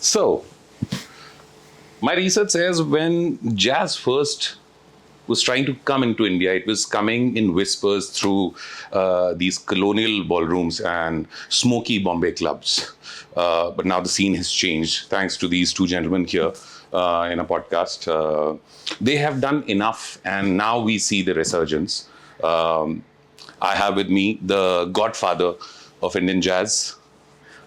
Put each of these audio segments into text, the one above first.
So, my research says when jazz first was trying to come into India, it was coming in whispers through these colonial ballrooms and smoky Bombay clubs. But now the scene has changed thanks to these two gentlemen here in a podcast. They have done enough, and now we see the resurgence. I have with me the godfather of Indian jazz,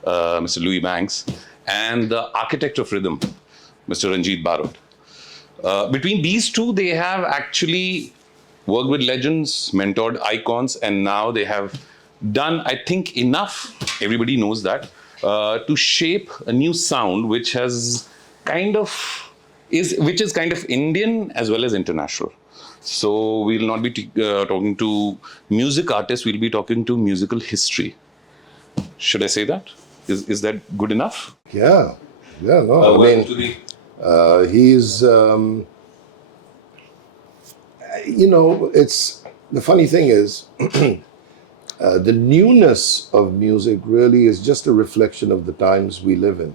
Mr. Louis Banks, and the architect of rhythm, Mr. Ranjit Barot. Between these two, they have actually worked with legends, mentored icons, and now they have done, I think, enough, everybody knows that, to shape a new sound which has which is kind of Indian as well as international. So we'll not be talking to music artists, we'll be talking to musical history. Should I say that? Is that good enough? Yeah, no. He's, it's the funny thing is, the newness of music really is just a reflection of the times we live in.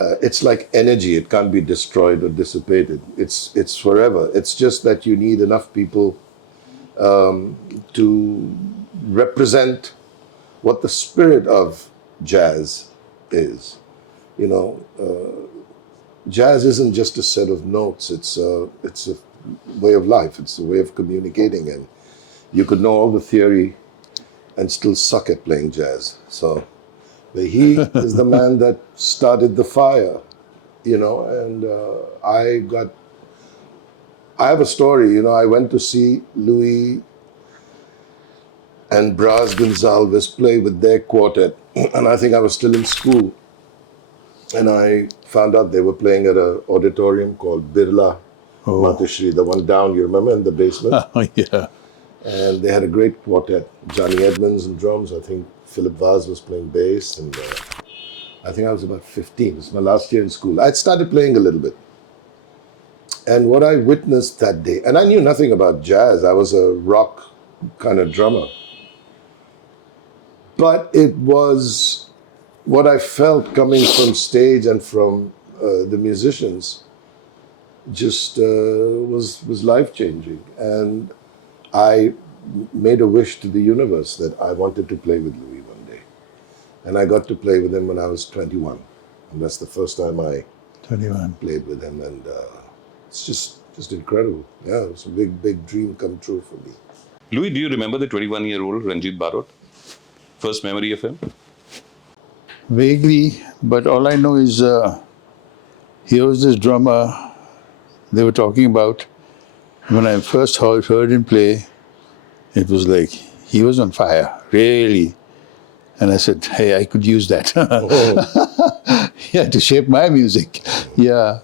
It's like energy; it can't be destroyed or dissipated. It's forever. It's just that you need enough people to represent what the spirit of jazz is. Jazz isn't just a set of notes. It's a way of life. It's a way of communicating, and you could know all the theory and still suck at playing jazz. So, but he is the man that started the fire, and I have a story. I went to see Louis and Braz Gonzalez play with their quartet, and I think I was still in school. And I found out they were playing at an auditorium called Birla Matishri, the one down, you remember, in the basement? Oh, yeah. And they had a great quartet. Johnny Edmonds on drums. I think Philip Vaz was playing bass. And I think I was about 15. It was my last year in school. I'd started playing a little bit. And what I witnessed that day, and I knew nothing about jazz. I was a rock kind of drummer. But it was what I felt coming from stage and from the musicians just was life-changing. And I made a wish to the universe that I wanted to play with Louis one day. And I got to play with him when I was 21. And that's the first time I 21. Played with him. And it's just incredible. Yeah, it was a big dream come true for me. Louis, do you remember the 21-year-old Ranjit Barot? First memory of him? Vaguely, but all I know is here was this drummer they were talking about. When I first heard him play, it was like he was on fire, really. And I said, hey, I could use that. Yeah, to shape my music. Yeah.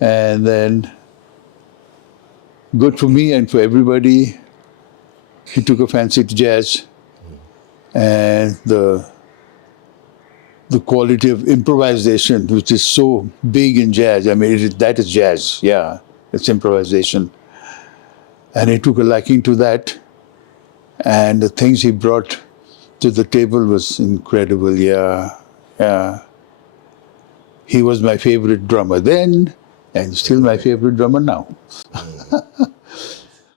And then, good for me and for everybody, he took a fancy to jazz. And the quality of improvisation, which is so big in jazz. I mean, that is jazz. Yeah, it's improvisation. And he took a liking to that. And the things he brought to the table was incredible. Yeah. He was my favorite drummer then, and still my favorite drummer now.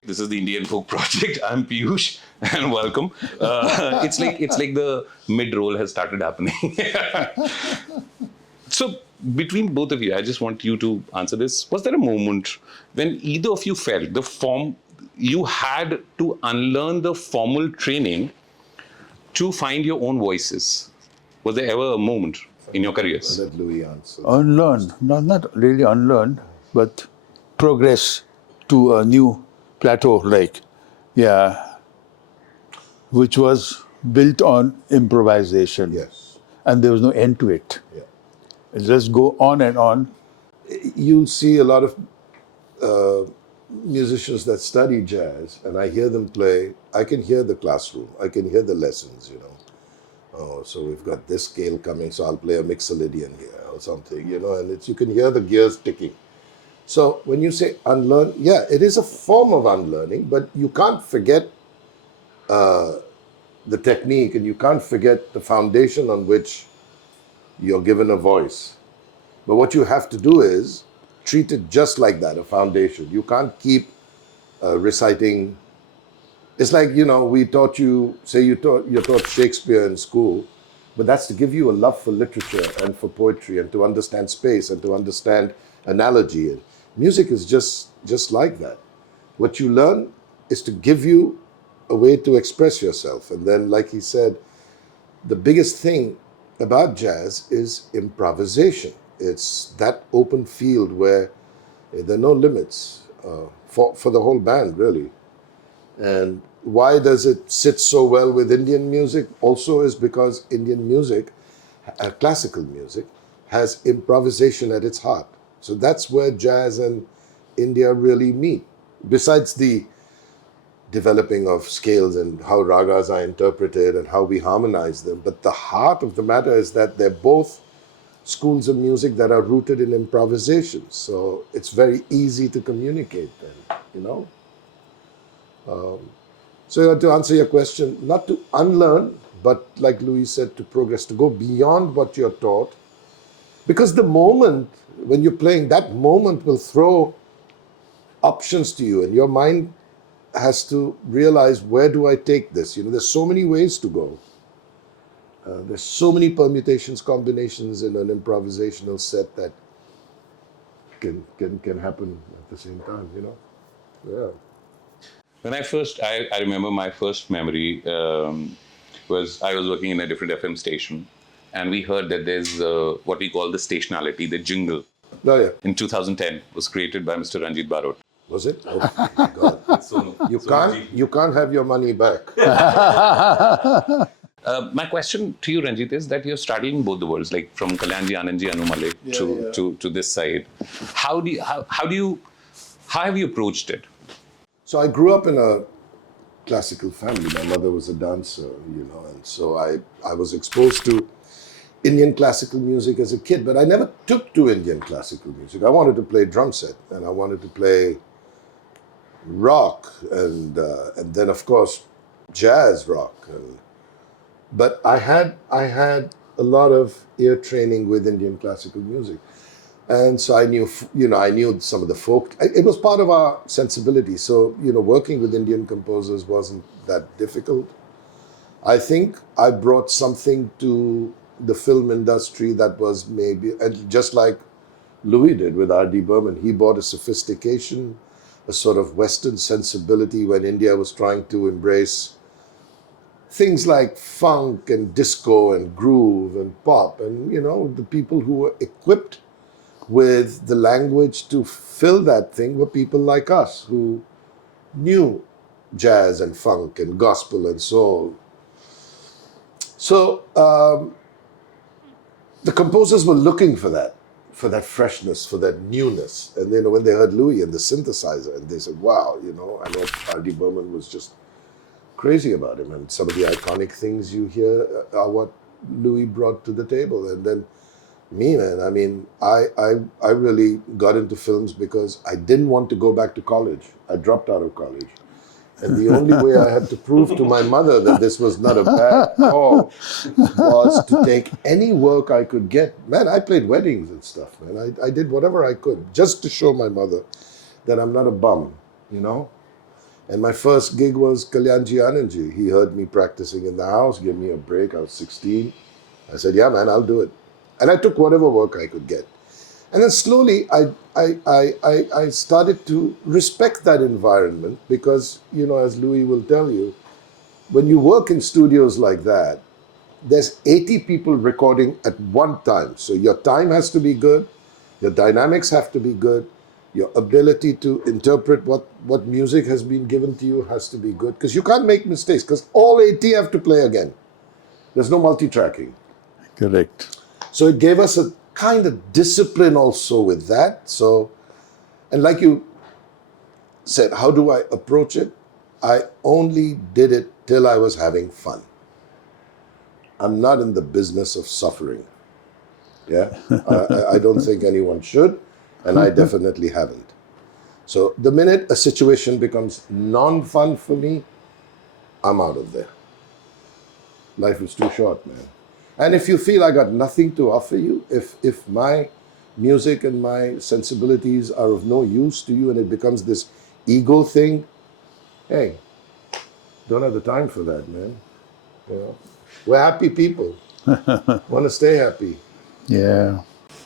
This is the Indian Folk Project. I'm Piyush, and welcome. It's like the mid-roll has started happening. So, between both of you, I just want you to answer this. Was there a moment when either of you felt you had to unlearn the formal training to find your own voices? Was there ever a moment in your careers? I'll let Louis answer. Unlearn, no, not really unlearn, but progress to a new plateau, which was built on improvisation. Yes. And there was no end to it. Yeah. It just go on and on. You'll see a lot of musicians that study jazz, and I hear them play. I can hear the classroom. I can hear the lessons, Oh, so we've got this scale coming, so I'll play a Mixolydian here or something, and you can hear the gears ticking. So when you say unlearn, yeah, it is a form of unlearning, but you can't forget the technique, and you can't forget the foundation on which You're given a voice. But what you have to do is treat it just like that, a foundation. You can't keep reciting. It's like, we taught you, say you're taught Shakespeare in school, but that's to give you a love for literature and for poetry and to understand space and to understand analogy. And music is just like that. What you learn is to give you a way to express yourself. And then, like he said, the biggest thing about jazz is improvisation. It's that open field where there are no limits for the whole band, really. And why does it sit so well with Indian music? Also is because Indian music, classical music, has improvisation at its heart. So that's where jazz and India really meet. Besides the developing of scales and how ragas are interpreted and how we harmonize them, but the heart of the matter is that they're both schools of music that are rooted in improvisation. So it's very easy to communicate then, So to answer your question, not to unlearn, but like Louis said, to progress, to go beyond what you're taught. Because the moment, when you're playing, that moment will throw options to you and your mind has to realize, where do I take this? There's so many ways to go. There's so many permutations, combinations in an improvisational set that can happen at the same time, Yeah. When I remember my first memory was I was working in a different FM station, and we heard that there's what we call the stationality, the jingle. Oh, yeah. In 2010, was created by Mr. Ranjit Barot. Was it? Oh, my God. So, You can't have your money back. My question to you, Ranjit, is that you're straddling both the worlds, like from Kalyanji, Anandji, Anumale to this side. How have you approached it? So I grew up in a classical family. My mother was a dancer, and so I was exposed to Indian classical music as a kid, but I never took to Indian classical music. I wanted to play drum set, and I wanted to play rock, and then of course jazz rock. But I had a lot of ear training with Indian classical music. And so I knew, I knew some of the folk. It was part of our sensibility. So, working with Indian composers wasn't that difficult. I think I brought something to the film industry that was maybe, and just like Louis did with R.D. Burman, he brought a sophistication, a sort of Western sensibility when India was trying to embrace things like funk and disco and groove and pop. And, the people who were equipped with the language to fill that thing were people like us who knew jazz and funk and gospel and soul. So the composers were looking for that freshness, for that newness. And when they heard Louis and the synthesizer, and they said, wow, I know R.D. Burman was just crazy about him. And some of the iconic things you hear are what Louis brought to the table. And then me, man, I mean, I really got into films because I didn't want to go back to college. I dropped out of college. And the only way I had to prove to my mother that this was not a bad call was to take any work I could get. Man, I played weddings and stuff, man. I did whatever I could just to show my mother that I'm not a bum, And my first gig was Kalyanji Anandji. He heard me practicing in the house, gave me a break. I was 16. I said, yeah, man, I'll do it. And I took whatever work I could get. And then slowly I started to respect that environment because, as Louis will tell you, when you work in studios like that, there's 80 people recording at one time. So your time has to be good, your dynamics have to be good, your ability to interpret what music has been given to you has to be good, because you can't make mistakes, because all 80 have to play again. There's no multi-tracking. Correct. So it gave us a kind of discipline also with that. So, and like you said, how do I approach it? I only did it till I was having fun. I'm not in the business of suffering. Yeah, I don't think anyone should, and I definitely haven't. So the minute a situation becomes non-fun for me, I'm out of there. Life is too short, man. And if you feel I got nothing to offer you, if my music and my sensibilities are of no use to you and it becomes this ego thing, hey, don't have the time for that, man. You know, we're happy people. Want to stay happy. Yeah.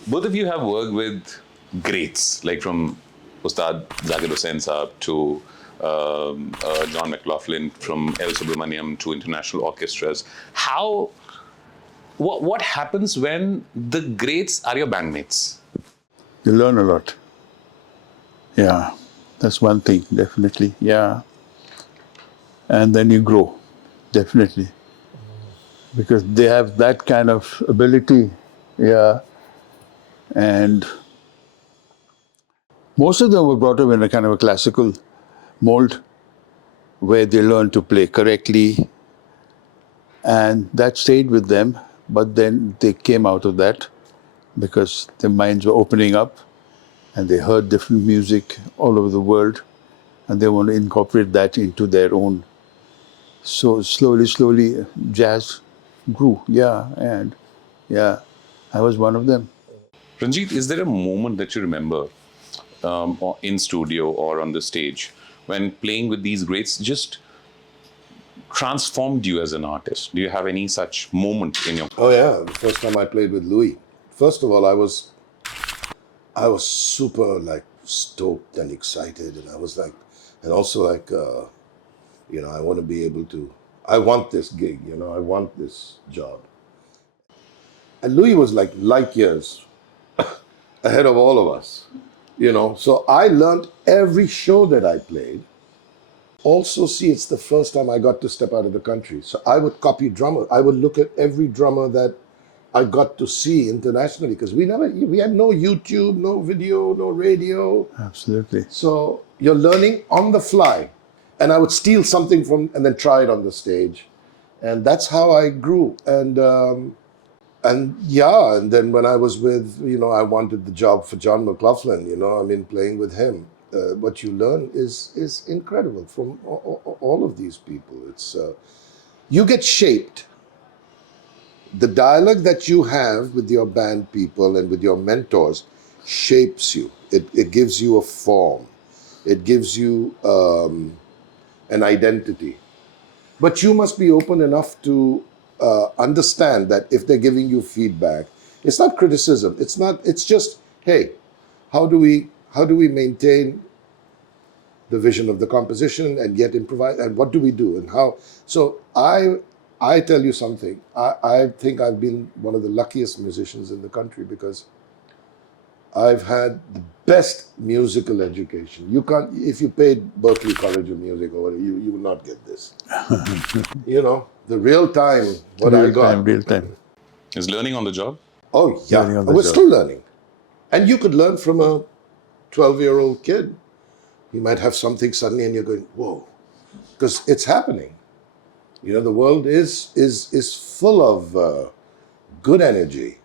Both of you have worked with greats, like from Ustad Zakir Hussain Saab to John McLaughlin, from El Subramaniam to international orchestras. What happens when the greats are your bandmates? You learn a lot. Yeah. That's one thing, definitely. Yeah. And then you grow, definitely. Because they have that kind of ability. Yeah. And most of them were brought up in a kind of a classical mold where they learned to play correctly, and that stayed with them. But then they came out of that because their minds were opening up and they heard different music all over the world and they want to incorporate that into their own. So slowly, jazz grew. Yeah, and yeah, I was one of them. Ranjit, is there a moment that you remember or in studio or on the stage when playing with these greats just transformed you as an artist? Do you have any such moment in your... Oh yeah, the first time I played with Louis. First of all, I was super like stoked and excited, and I was like, and also like, you know, I want to be able to. I want this gig, you know, I want this job. And Louis was like light years ahead of all of us, you know. So I learned every show that I played. Also, see, it's the first time I got to step out of the country. So I would copy drummers. I would look at every drummer that I got to see internationally because we had no YouTube, no video, no radio. Absolutely. So you're learning on the fly. And I would steal something from and then try it on the stage. And that's how I grew. And yeah, and then when I was with, you know, I wanted the job for John McLaughlin, you know, I mean, playing with him. What you learn is incredible from all of these people. It's you get shaped. The dialogue that you have with your band people and with your mentors shapes you. It gives you a form. It gives you an identity. But you must be open enough to understand that if they're giving you feedback, it's not criticism. It's just, hey, how do we maintain the vision of the composition and yet improvise, and what do we do and how? So I tell you something, I think I've been one of the luckiest musicians in the country because I've had the best musical education. You can't, if you paid Berklee College of Music or whatever, you will not get this. You know, the real time, what I got. Real time. Is learning on the job? Oh yeah, Learning on the we're job. still learning. And you could learn from a 12-year-old kid. You might have something suddenly and you're going, whoa, because it's happening. You know, the world is full of good energy.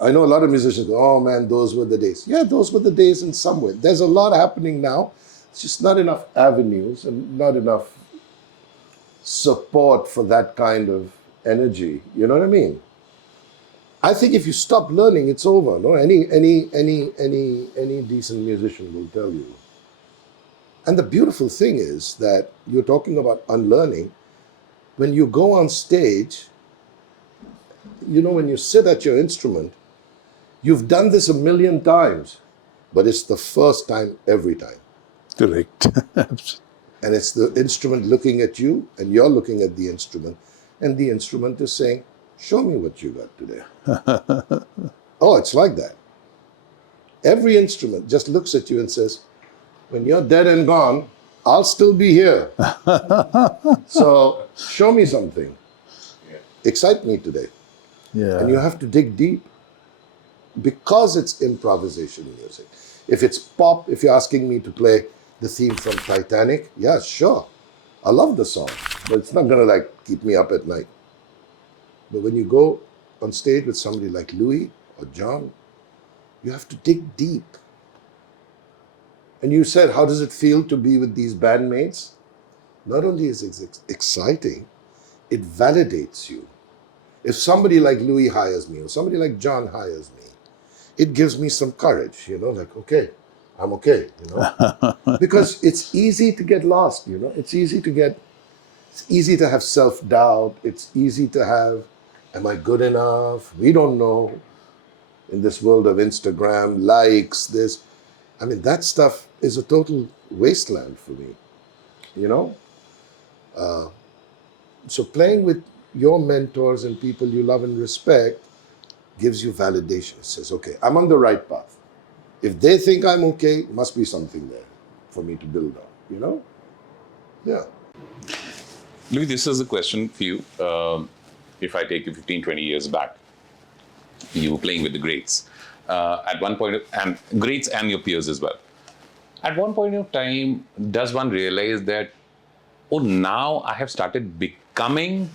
I know a lot of musicians go, oh man, those were the days. Yeah, those were the days in some way. There's a lot happening now. It's just not enough avenues and not enough support for that kind of energy. You know what I mean? I think if you stop learning, it's over. No, any decent musician will tell you. And the beautiful thing is that you're talking about unlearning. When you go on stage, you know, when you sit at your instrument, you've done this a million times, but it's the first time every time. Correct. And it's the instrument looking at you, and you're looking at the instrument, and the instrument is saying, show me what you got today. Oh, it's like that. Every instrument just looks at you and says, when you're dead and gone, I'll still be here. So show me something. Excite me today. Yeah. And you have to dig deep because it's improvisation music. If it's pop, if you're asking me to play the theme from Titanic, yeah, sure. I love the song, but it's not going to like keep me up at night. But when you go on stage with somebody like Louis or John, you have to dig deep. And you said, how does it feel to be with these bandmates? Not only is it exciting, it validates you. If somebody like Louis hires me or somebody like John hires me, it gives me some courage, like, okay, I'm okay, because it's easy to get lost, it's easy to have self-doubt. It's easy to have, am I good enough? We don't know in this world of Instagram, likes, this. I mean, that stuff is a total wasteland for me, you know? So playing with your mentors and people you love and respect gives you validation. It says, okay, I'm on the right path. If they think I'm okay, must be something there for me to build on, Yeah. Louis, this is a question for you. If I take you 15, 20 years back, you were playing with the greats. At one point, and greats and your peers as well. At one point of time, does one realize that, oh, now I have started becoming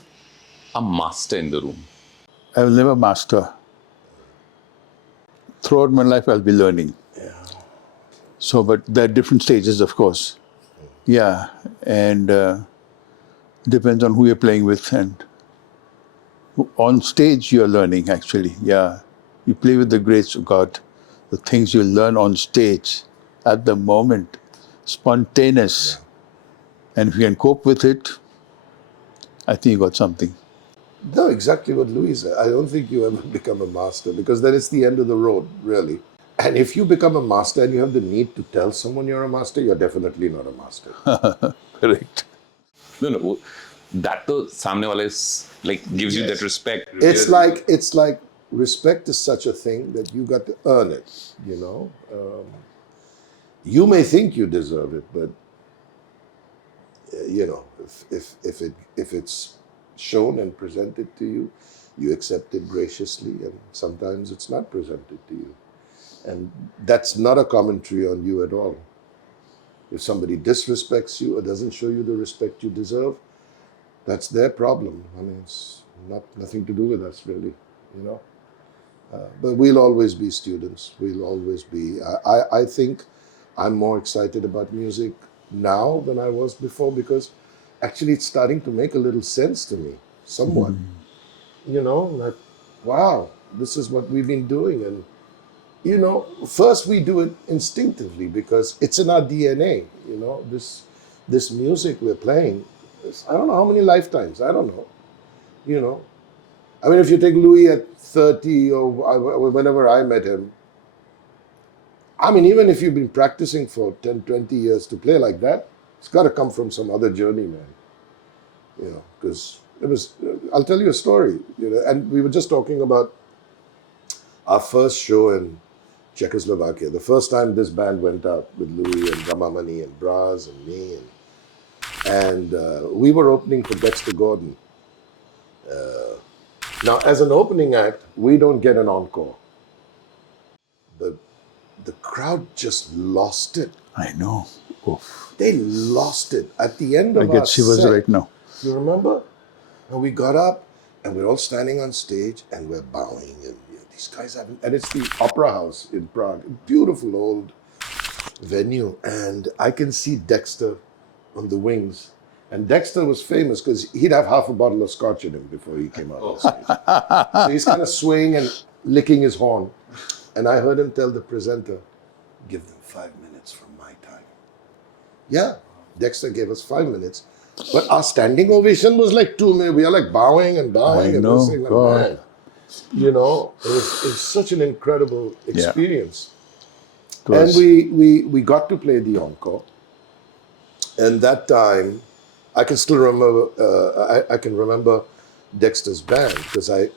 a master in the room? I will never master. Throughout my life, I'll be learning. Yeah. So, but there are different stages, of course. Yeah, and depends on who you're playing with, and on stage you're learning. Actually, yeah, you play with the greats of God. The things you learn on stage at the moment, spontaneous, and if you can cope with it, I think you got something. No, exactly what Louis said. I don't think you ever become a master because then it's the end of the road, really. And if you become a master and you have the need to tell someone you're a master, you're definitely not a master. Correct. No. That the samne wale gives you that respect. It's like respect is such a thing that you got to earn it, You may think you deserve it, but if it's shown and presented to you, you accept it graciously, and sometimes it's not presented to you. And that's not a commentary on you at all. If somebody disrespects you or doesn't show you the respect you deserve, that's their problem. I mean, it's nothing to do with us, really, But we'll always be students. We'll always be. I think I'm more excited about music now than I was before because actually it's starting to make a little sense to me, somewhat. Like, wow, this is what we've been doing. And, first we do it instinctively because it's in our DNA, this music we're playing. I don't know how many lifetimes, I don't know, I mean, if you take Louis at 30 or whenever I met him, I mean, even if you've been practicing for 10, 20 years to play like that, it's got to come from some other journey, man. Because it was, I'll tell you a story, and we were just talking about our first show in Czechoslovakia. The first time this band went out with Louis and Ramamani and Braz and me. And we were opening for Dexter Gordon. Now, as an opening act, we don't get an encore. The crowd just lost it. I know. Oof. They lost it. At the end of I get shivers set, right now. You remember? And we got up, and we're all standing on stage, and we're bowing. And these guys haven't... And it's the Opera House in Prague. Beautiful old venue. And I can see Dexter on the wings. And Dexter was famous because he'd have half a bottle of scotch in him before he came out on stage. So he's kind of swaying and licking his horn. And I heard him tell the presenter, give them 5 minutes from my time. Yeah, Dexter gave us 5 minutes. But our standing ovation was like 2 minutes. We are like bowing and bowing. And know, saying, God. man, it was such an incredible experience. Yeah. And we got to play the encore. And that time, I can still remember, I can remember Dexter's band because I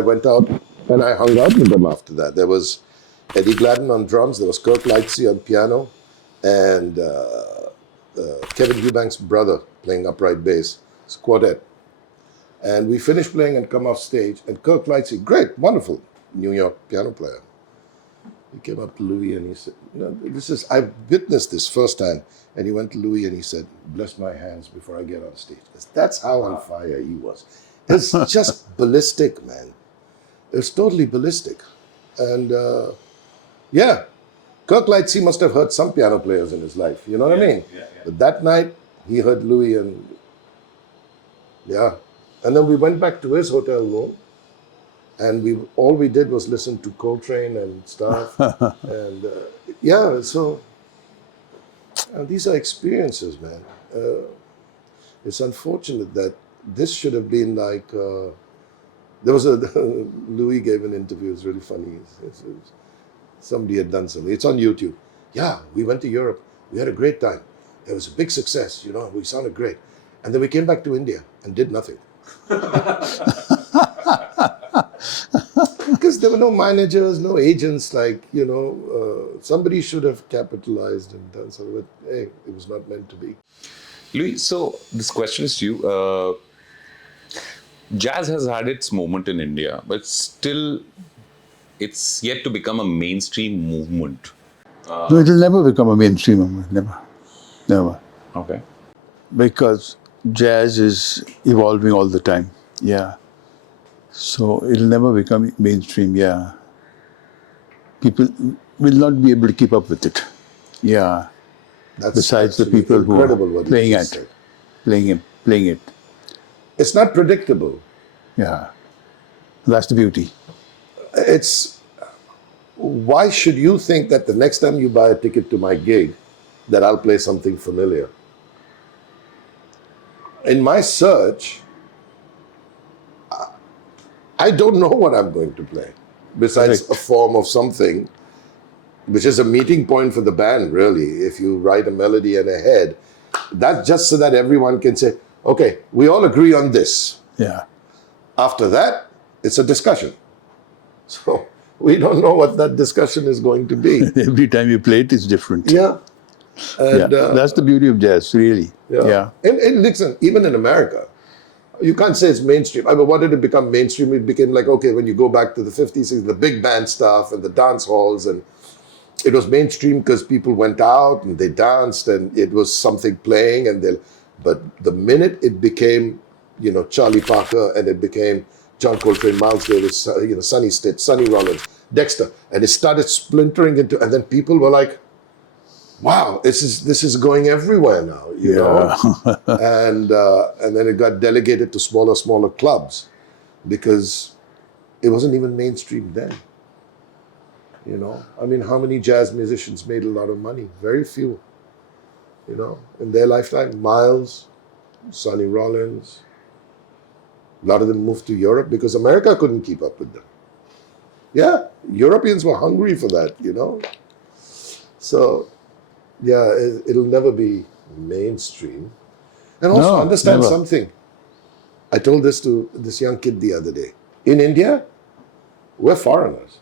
went out and I hung out with them after that. There was Eddie Gladden on drums, there was Kirk Lightsey on piano, and Kevin Eubanks' brother playing upright bass. It's a quartet. And we finished playing and come off stage, and Kirk Lightsey, great, wonderful New York piano player. He came up to Louis and he said, I witnessed this firsthand. And he went to Louis and he said, bless my hands before I get on stage. Because that's how on fire he was. It's just ballistic, man. It was totally ballistic. And Kirk Lightsey must have heard some piano players in his life. You know what I mean? Yeah. But that night, he heard Louis and And then we went back to his hotel room, and all we did was listen to Coltrane and stuff. And yeah, so these are experiences, man. It's unfortunate that this should have been like. There was a Louis gave an interview. It's really funny. Somebody had done something. It's on YouTube. Yeah, we went to Europe. We had a great time. It was a big success. We sounded great. And then we came back to India and did nothing. Because there were no managers, no agents. Somebody should have capitalized and done something. But hey, it was not meant to be. Louis, so this question is to you. Jazz has had its moment in India, but still it's yet to become a mainstream movement. No, it will never become a mainstream movement. Never. Never. Okay. Because jazz is evolving all the time. Yeah. So it'll never become mainstream. Yeah. People will not be able to keep up with it. Yeah. That's Besides the actually people who incredible are what you playing just it, said. playing it. It's not predictable. Yeah. That's the beauty. Why should you think that the next time you buy a ticket to my gig, that I'll play something familiar? In my search, I don't know what I'm going to play, besides Correct. a form of something, which is a meeting point for the band, really. If you write a melody and a head, that's just so that everyone can say, okay, we all agree on this. Yeah. After that, it's a discussion. So we don't know what that discussion is going to be. Every time you play it, it's different. Yeah. And, Yeah. That's the beauty of jazz, really. Yeah. And listen, even in America, you can't say it's mainstream. I mean, what did it become mainstream? It became like, okay, when you go back to the 50s, 60s, the big band stuff and the dance halls, and it was mainstream because people went out and they danced and it was something playing. But the minute it became, Charlie Parker, and it became John Coltrane, Miles Davis, Sonny Stitt, Sonny Rollins, Dexter, and it started splintering into, and then people were like, wow, this is going everywhere now, you know? And then it got delegated to smaller clubs because it wasn't even mainstream then. I mean, how many jazz musicians made a lot of money? Very few, in their lifetime. Miles, Sonny Rollins, a lot of them moved to Europe because America couldn't keep up with them. Yeah, Europeans were hungry for that, So, yeah, it'll never be mainstream. And also understand never. something. I told this to this young kid the other day. In India, we're foreigners.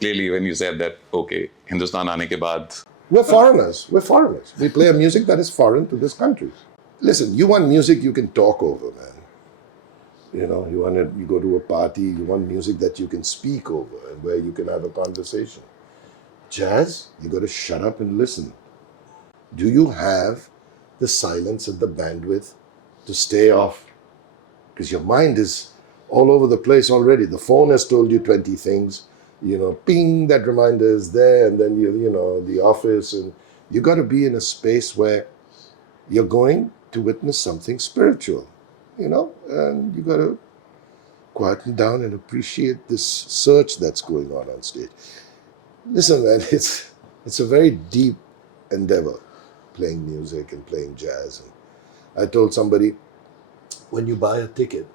Clearly, when you said that, okay, Hindustan aane ke baad. We're foreigners. We're foreigners. We play a music that is foreign to this country. Listen, you want music you can talk over, man. You go to a party, you want music that you can speak over and where you can have a conversation. Jazz, you got to shut up and listen. Do you have the silence and the bandwidth to stay off? Because your mind is all over the place already. The phone has told you 20 things. Ping, that reminder is there, and then the office, and you got to be in a space where you're going to witness something spiritual, and you got to quieten down and appreciate this search that's going on stage. Listen, man, it's a very deep endeavor, playing music and playing jazz. And I told somebody, when you buy a ticket,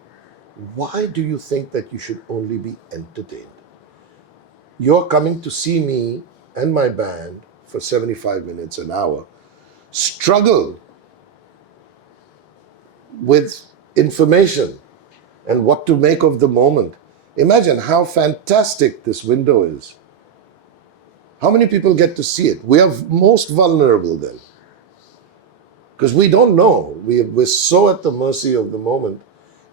why do you think that you should only be entertained? You're coming to see me and my band for 75 minutes, an hour, struggle with information and what to make of the moment. Imagine how fantastic this window is. How many people get to see it? We are most vulnerable then. Because we don't know. We're so at the mercy of the moment.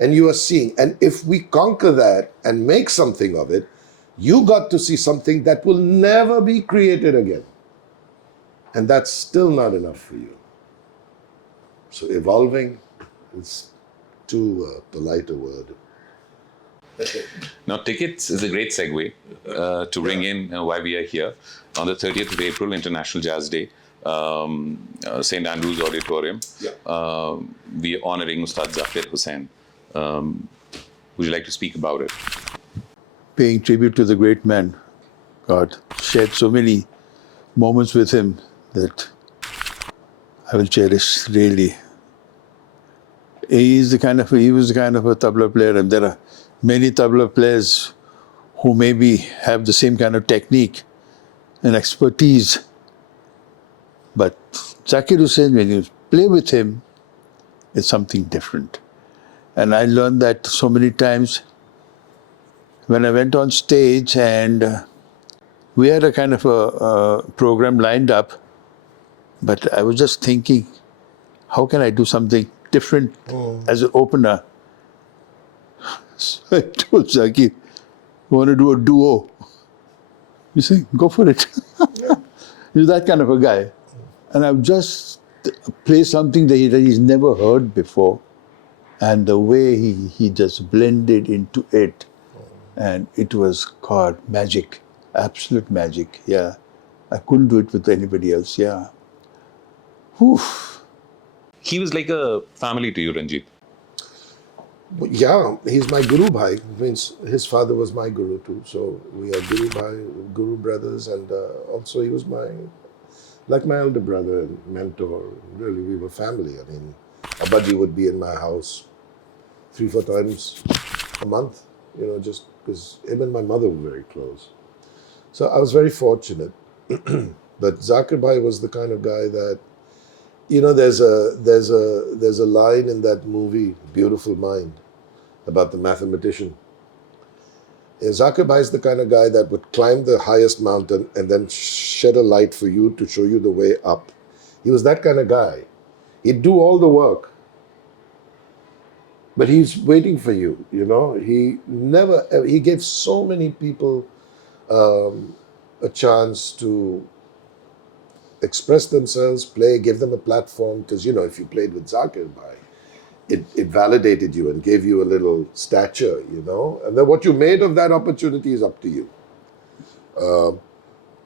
And you are seeing. And if we conquer that and make something of it, you got to see something that will never be created again. And that's still not enough for you. So evolving is too polite a word. Now, tickets is a great segue to bring in why we are here on the 30th of April, International Jazz Day. St. Andrew's Auditorium. Yeah. We are honoring Ustad Zakir Hussain. Would you like to speak about it? Paying tribute to the great man. God shared so many moments with him that I will cherish really. He was the kind of a tabla player, and there are many tabla players who maybe have the same kind of technique and expertise. But Zakir Hussain, when you play with him, it's something different. And I learned that so many times when I went on stage, and we had a kind of a program lined up, but I was just thinking, how can I do something different as an opener? So I told Zakir, you want to do a duo? You say, go for it. He's that kind of a guy. And I've just played something that he's never heard before. And the way he just blended into it. And it was called magic, absolute magic, yeah. I couldn't do it with anybody else, yeah. Whew. He was like a family to you, Ranjit. Yeah, he's my Guru Bhai. Means his father was my Guru too. So we are Guru Bhai, Guru brothers, and also he was like my elder brother and mentor. Really, we were family. I mean, Abadji would be in my house 3-4 times a month, just because him and my mother were very close. So I was very fortunate. But Zakir Bhai was the kind of guy that, there's a line in that movie, Beautiful Mind, about the mathematician. And Zakir Bhai is the kind of guy that would climb the highest mountain and then shed a light for you to show you the way up. He was that kind of guy. He'd do all the work, but he's waiting for you, He gave so many people a chance to express themselves, play, give them a platform. Because, if you played with Zakir Bhai, it validated you and gave you a little stature, And then what you made of that opportunity is up to you.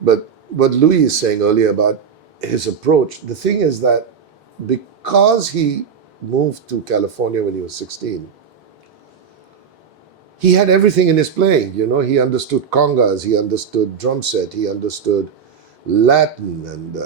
But what Louis is saying earlier about his approach, the thing is that because he moved to California when he was 16, he had everything in his playing, He understood congas, he understood drum set, he understood Latin and,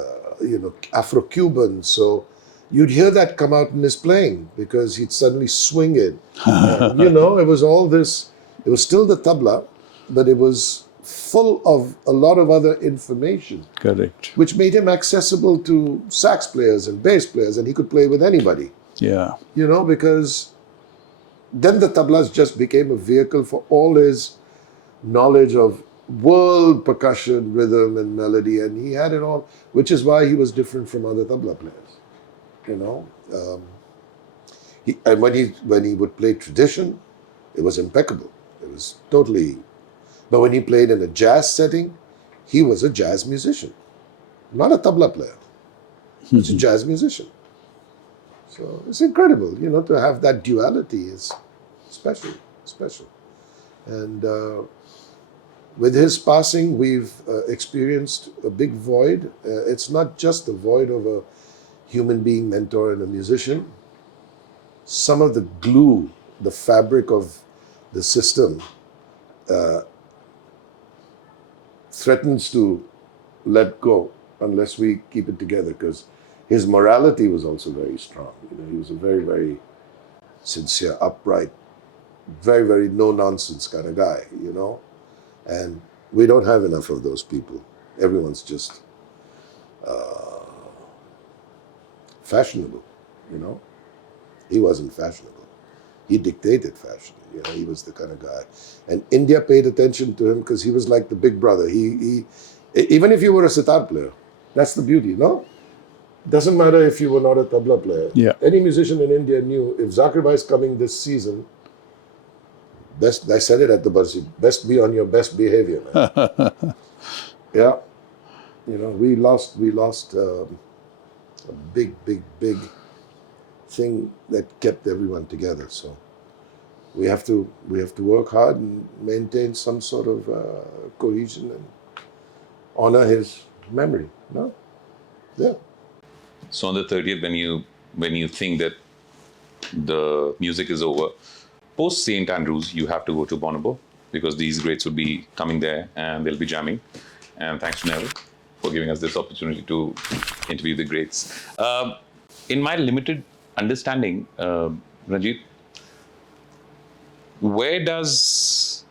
Afro-Cuban. So you'd hear that come out in his playing because he'd suddenly swing it. And, it was all this, it was still the tabla, but it was full of a lot of other information. Correct. Which made him accessible to sax players and bass players, and he could play with anybody. Yeah. Because then the tablas just became a vehicle for all his knowledge of world percussion, rhythm, and melody, and he had it all, which is why he was different from other tabla players. And when he would play tradition, it was impeccable. It was totally. But when he played in a jazz setting, he was a jazz musician, not a tabla player. He was a jazz musician. So it's incredible, to have that duality is special. And with his passing, we've experienced a big void. It's not just the void of a human being, mentor, and a musician. Some of the glue, the fabric of the system threatens to let go unless we keep it together, because his morality was also very strong. He was a very, very sincere, upright, very, very no-nonsense kind of guy, And we don't have enough of those people. Everyone's just fashionable, He wasn't fashionable. He dictated fashion, He was the kind of guy. And India paid attention to him because he was like the big brother. He even if you were a sitar player, that's the beauty, no? Doesn't matter if you were not a tabla player. Yeah. Any musician in India knew if Zakir Bhai is coming this season, best, I said it at the Barsi, best be on your best behavior, man. Yeah. We lost a big thing that kept everyone together. So we have to work hard and maintain some sort of cohesion and honor his memory, no? Yeah. So on the 30th, when you think that the music is over, post St. Andrews, you have to go to Bonobo because these greats will be coming there and they'll be jamming. And thanks to Neville for giving us this opportunity to interview the greats. In my limited understanding, Ranjit, where does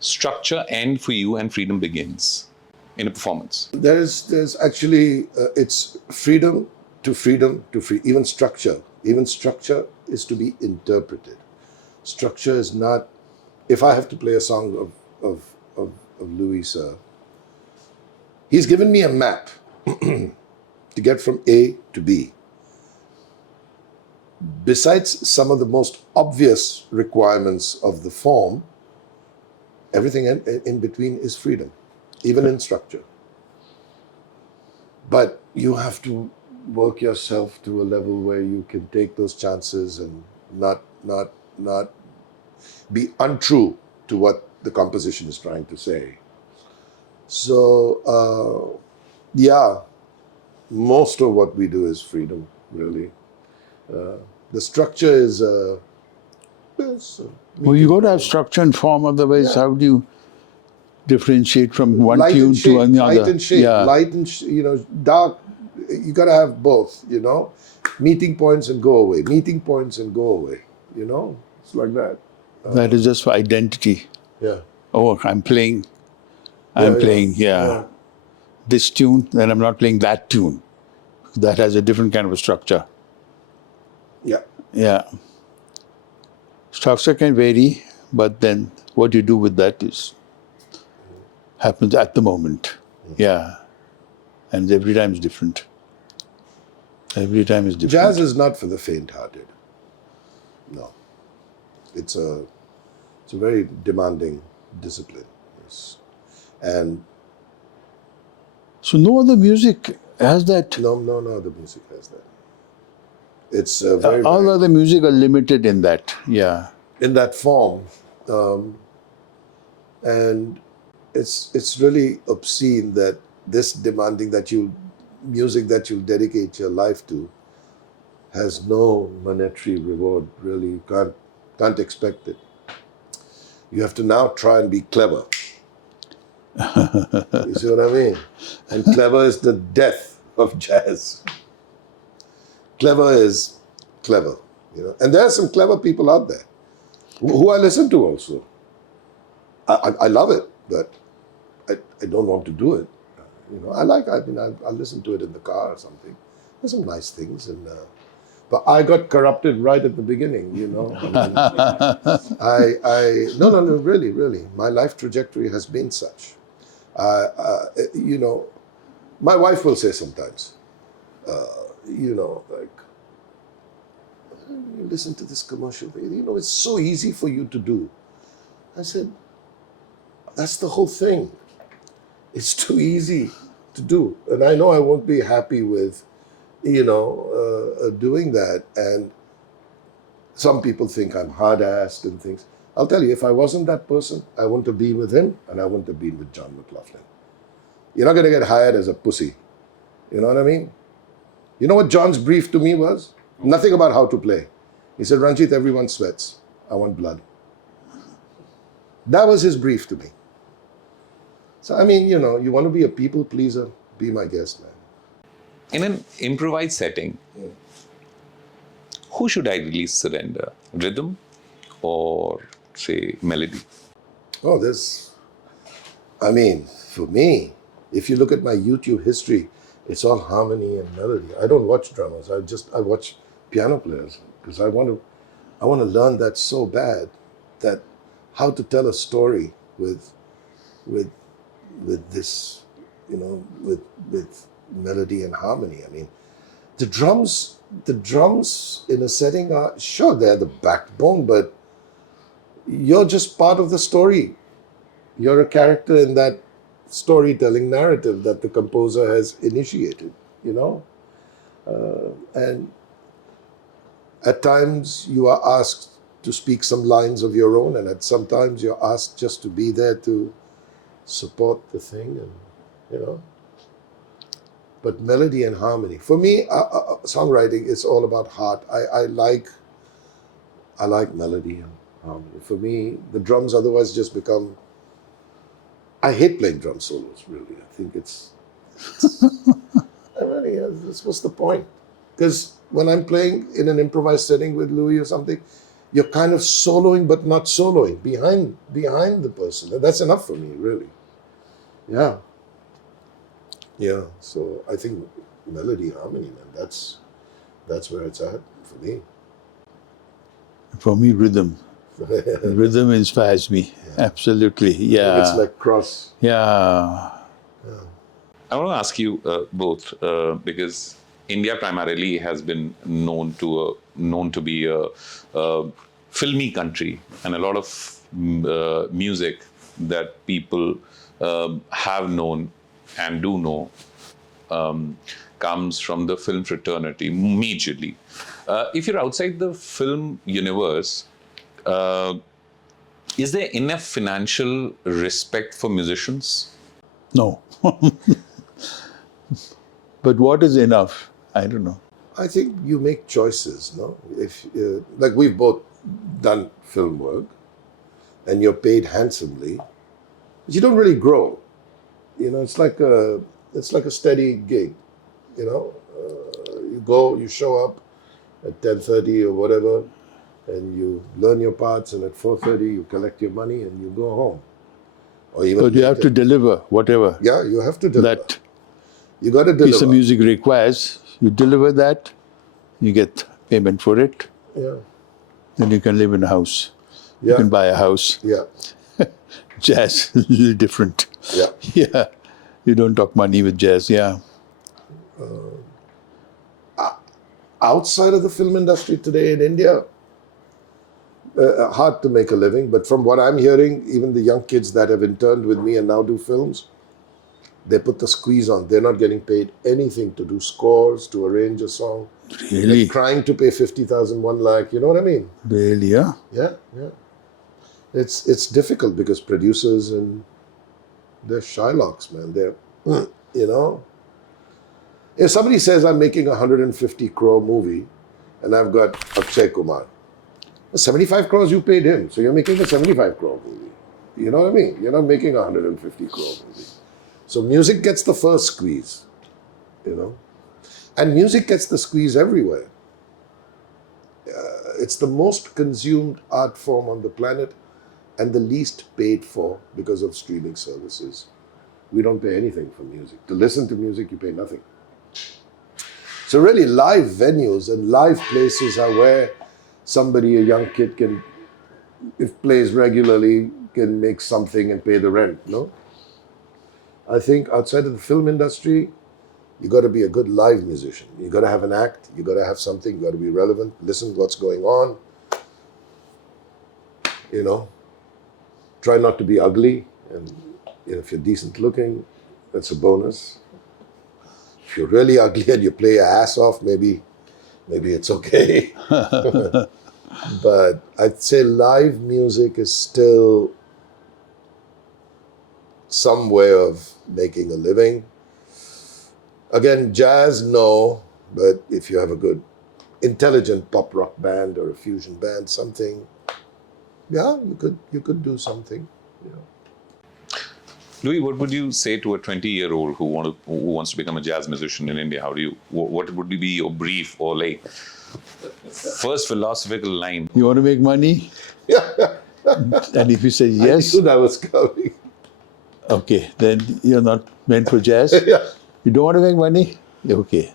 structure end for you and freedom begins in a performance? There's actually it's freedom to free. Even structure is to be interpreted. Structure is not. If I have to play a song of Louis, he's given me a map to get from A to B. Besides some of the most obvious requirements of the form, everything in between is freedom, even in structure. But you have to work yourself to a level where you can take those chances and not be untrue to what the composition is trying to say. So, yeah, most of what we do is freedom, really. The structure is Well, you got to have structure and form, otherwise, how do you differentiate from one light tune and shade, to another? light and shade, Yeah. light and dark. You got to have both. Meeting points and go away. Meeting points and go away. It's like that. That is just for identity. Yeah. Oh, I'm playing. Yeah. This tune, then I'm not playing that tune. That has a different kind of a structure. Yeah. Yeah. Structure can vary, but then what you do with that happens at the moment. Yeah. And every time is different. Every time is different. Jazz is not for the faint-hearted. No. It's a very demanding discipline. Yes. And So no other music has that. no other music has that. It's very, All very other music are limited in that. Yeah. in that form, and it's really obscene that this demanding music that you dedicate your life to has no monetary reward. Really, you can't expect it. You have to now try and be clever. You see what I mean? And clever is the death of jazz. Clever is clever, And there are some clever people out there who I listen to also. I love it, but I don't want to do it. I listen to it in the car or something. There's some nice things, but I got corrupted right at the beginning. Really. My life trajectory has been such. My wife will say sometimes, like, you listen to this commercial, it's so easy for you to do. I said, that's the whole thing. It's too easy to do. And I know I won't be happy with, doing that. And some people think I'm hard-assed and things. I'll tell you, if I wasn't that person, I wouldn't have been with him and I wouldn't have been with John McLaughlin. You're not going to get hired as a pussy. You know what I mean? You know what John's brief to me was? Nothing about how to play. He said, Ranjit, everyone sweats. I want blood. That was his brief to me. So, you want to be a people pleaser, be my guest, man. In an improvised setting, who should ideally surrender? Rhythm or, say, melody? Oh, for me, if you look at my YouTube history, it's all harmony and melody. I don't watch drummers. I watch piano players because I want to learn that so bad, that how to tell a story with this, with melody and harmony. The drums in a setting are, sure, they're the backbone, but you're just part of the story. You're a character in that storytelling narrative that the composer has initiated, and at times you are asked to speak some lines of your own, and at sometimes you're asked just to be there to support the thing, and But melody and harmony. For me, songwriting is all about heart. I like melody and harmony. For me, the drums otherwise just become. I hate playing drum solos. Really, I think it's I really, what's the point? Because when I'm playing in an improvised setting with Louis or something, you're kind of soloing but not soloing behind the person. And that's enough for me, really. Yeah. Yeah. So I think melody, harmony, man, that's where it's at for me. For me, rhythm. Rhythm inspires me. Absolutely. Yeah. It's like cross. Yeah. I want to ask you both because India primarily has been known to be a filmy country, and a lot of music that people have known and do know comes from the film fraternity majorly. If you're outside the film universe, is there enough financial respect for musicians? No. But what is enough? I don't know. I think you make choices, no? If like we've both done film work, and you're paid handsomely, but you don't really grow. You know, it's like a steady gig. You know, you go, you show up at 10:30 or whatever, and you learn your parts, and at 4:30 you collect your money and you go home. Or even But you have to deliver whatever Yeah, you have to deliver. that You got to piece deliver. of music requires. You deliver that, you get payment for it, Yeah, then you can live in a house. You yeah, can buy a house. yeah, Jazz, a little different. yeah. Yeah. You don't talk money with jazz. Yeah. Outside of the film industry today in India, hard to make a living. But from what I'm hearing, even the young kids that have interned with me and now do films, they put the squeeze on. They're not getting paid anything to do scores, to arrange a song. Really? They're trying to pay 50,000, 1 lakh. You know what I mean? Really, yeah. Yeah, yeah. It's difficult because producers and they're Shylocks, man. They're, you know. If somebody says I'm making a 150 crore movie and I've got Akshay Kumar, 75 crores you paid him, so you're making a 75 crore movie. You know what I mean? You're not making a 150 crore movie. So music gets the first squeeze, you know. And music gets the squeeze everywhere. It's the most consumed art form on the planet and the least paid for because of streaming services. We don't pay anything for music. To listen to music, you pay nothing. So really, live venues and live places are where somebody, a young kid, can, if plays regularly, can make something and pay the rent, no? I think outside of the film industry, you got to be a good live musician. You got to have an act. You got to have something. You got to be relevant. Listen to what's going on. You know, try not to be ugly. And you know, if you're decent looking, that's a bonus. If you're really ugly and you play your ass off, maybe it's okay. But I'd say live music is still some way of making a living. Again, jazz, no, but if you have a good, intelligent pop rock band or a fusion band, something, yeah, you could do something. You know. Louis, what would you say to a 20-year-old who wants to become a jazz musician in India? What would be your brief or like first philosophical line? You want to make money? And if you say yes, I knew that was coming. okay, then you're not meant for jazz. Yeah. You don't want to make money? Okay.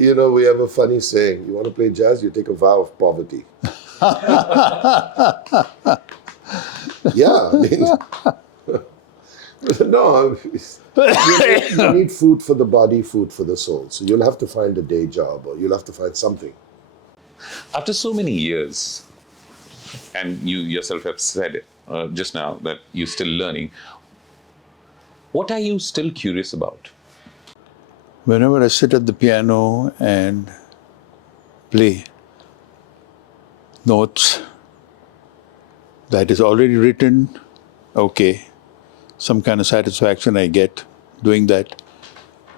You know, we have a funny saying, you want to play jazz, you take a vow of poverty. Yeah, I mean, no, you need food for the body, food for the soul. So you'll have to find a day job or you'll have to find something. After so many years, and you yourself have said it just now that you're still learning, what are you still curious about? Whenever I sit at the piano and play notes that is already written, okay, some kind of satisfaction I get doing that.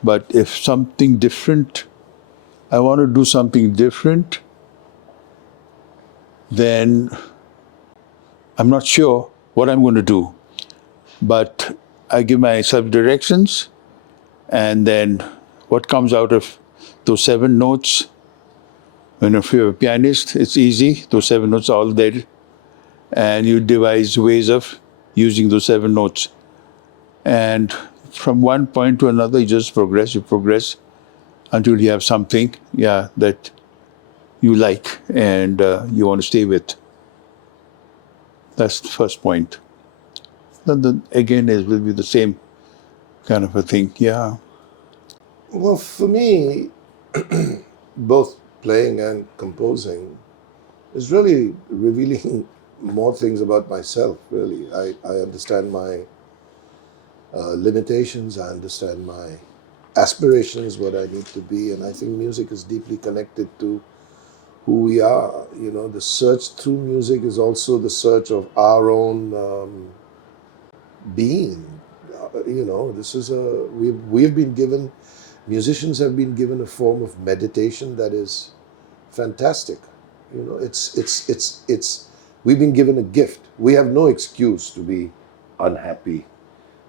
But if something different, I want to do something different, then I'm not sure what I'm going to do. But I give myself directions, and then what comes out of those 7 notes, if you're a pianist, it's easy. Those 7 notes are all there. And you devise ways of using those 7 notes. And from one point to another, you progress until you have something, that you like and you want to stay with. That's the first point. Then again, it will be the same kind of a thing, yeah. Well, for me, both playing and composing is really revealing more things about myself, really. I understand my limitations, I understand my aspirations, what I need to be, and I think music is deeply connected to who we are. You know, the search through music is also the search of our own being. You know, this is we've been given, musicians have been given a form of meditation that is fantastic. You know, it's we've been given a gift. We have no excuse to be unhappy.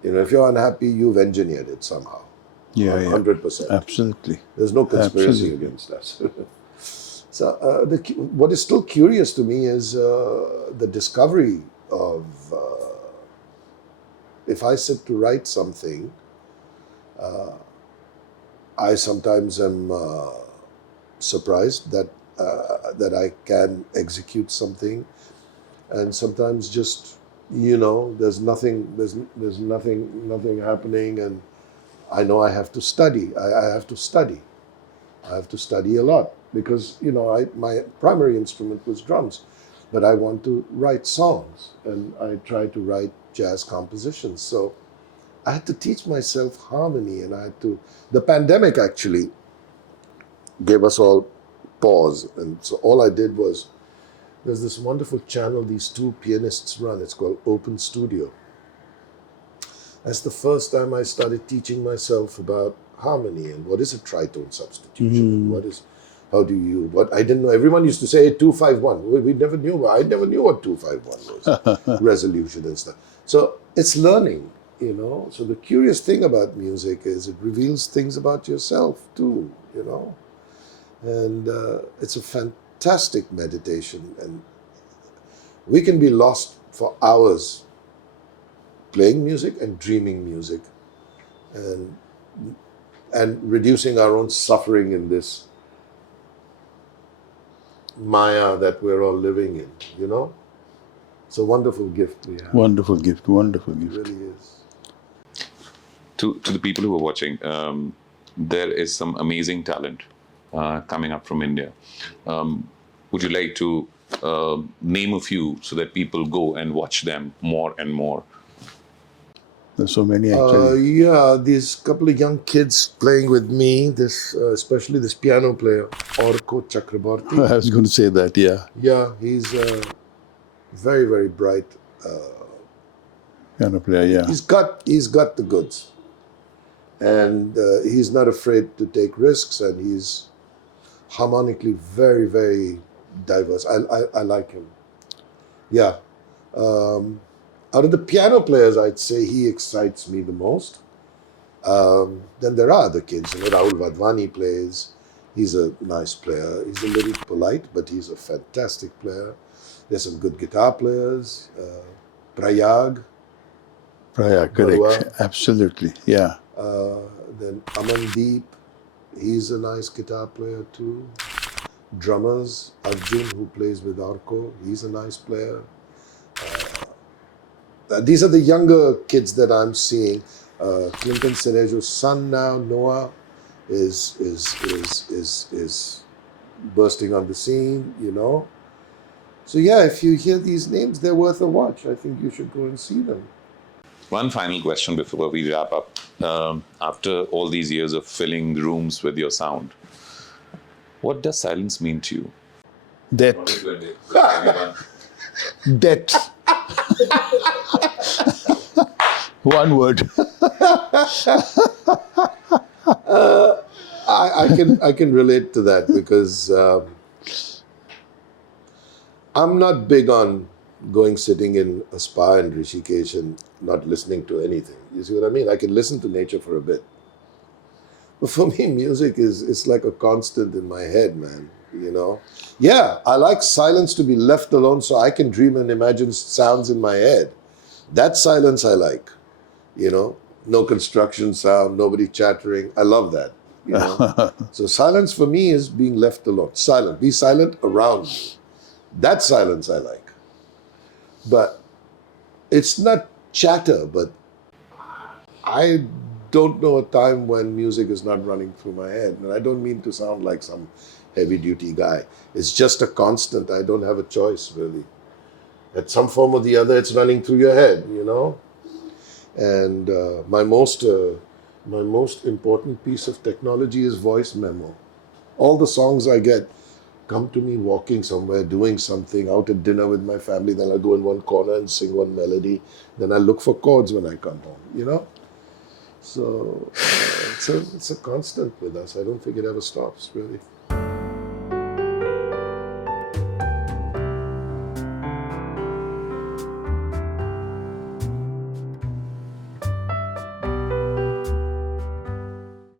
You know, if you're unhappy, you've engineered it somehow. Yeah, 100%. Absolutely. There's no conspiracy Absolutely. against us. So what is still curious to me is the discovery of, if I sit to write something, I sometimes am surprised that I can execute something, and sometimes just, you know, there's nothing happening, and I know I have to study. I have to study. I have to study a lot because, you know, my primary instrument was drums, but I want to write songs, and I try to write jazz compositions. So I had to teach myself harmony, and the pandemic actually gave us all pause. And so all I did was, there's this wonderful channel these 2 pianists run. It's called Open Studio. That's the first time I started teaching myself about harmony and what is a tritone substitution. What I didn't know. Everyone used to say 2-5-1. We never knew. I never knew what 2-5-1 was. Resolution and stuff. So it's learning, you know. So the curious thing about music is it reveals things about yourself too, you know. And it's a fantastic meditation, and we can be lost for hours playing music and dreaming music, and reducing our own suffering in this maya that we're all living in, you know. It's a wonderful gift we have. Wonderful gift, wonderful gift. It really is. To the people who are watching, there is some amazing talent coming up from India. Would you like to name a few so that people go and watch them more and more? There's so many actually. Yeah, these couple of young kids playing with me, especially this piano player, Orko Chakrabarti. I was going to say that, yeah. Yeah, he's very, very bright. Piano player, yeah. He's got the goods, and he's not afraid to take risks, and he's harmonically very, very diverse. I like him. Yeah. Out of the piano players, I'd say he excites me the most. Then there are other kids. You know, Rahul Vadvani plays. He's a nice player. He's a little polite, but he's a fantastic player. There's some good guitar players. Prayag. Correct. Barua. Absolutely, yeah. Then Amandeep. He's a nice guitar player too. Drummers, Arjun, who plays with Orko. He's a nice player. These are the younger kids that I'm seeing. Clinton Cerejo's son now, Noah, is bursting on the scene, you know. So yeah, if you hear these names, they're worth a watch. I think you should go and see them. One final question before we wrap up. After all these years of filling rooms with your sound, what does silence mean to you? Death. Death. One word. I can relate to that because I'm not big on going sitting in a spa in Rishikesh and not listening to anything. You see what I mean? I can listen to nature for a bit. But for me, music is it's like a constant in my head, man. You know? Yeah, I like silence to be left alone so I can dream and imagine sounds in my head. That silence I like. You know? No construction sound, nobody chattering. I love that. You know? So silence for me is being left alone. Silent. Be silent around me. That silence I like. But it's not chatter, but I don't know a time when music is not running through my head. And I don't mean to sound like some heavy duty guy. It's just a constant. I don't have a choice, really. At some form or the other, it's running through your head, you know? And my most important piece of technology is voice memo. All the songs I get come to me walking somewhere, doing something, out at dinner with my family. Then I go in one corner and sing one melody. Then I look for chords when I come home, you know? So it's a constant with us. I don't think it ever stops, really.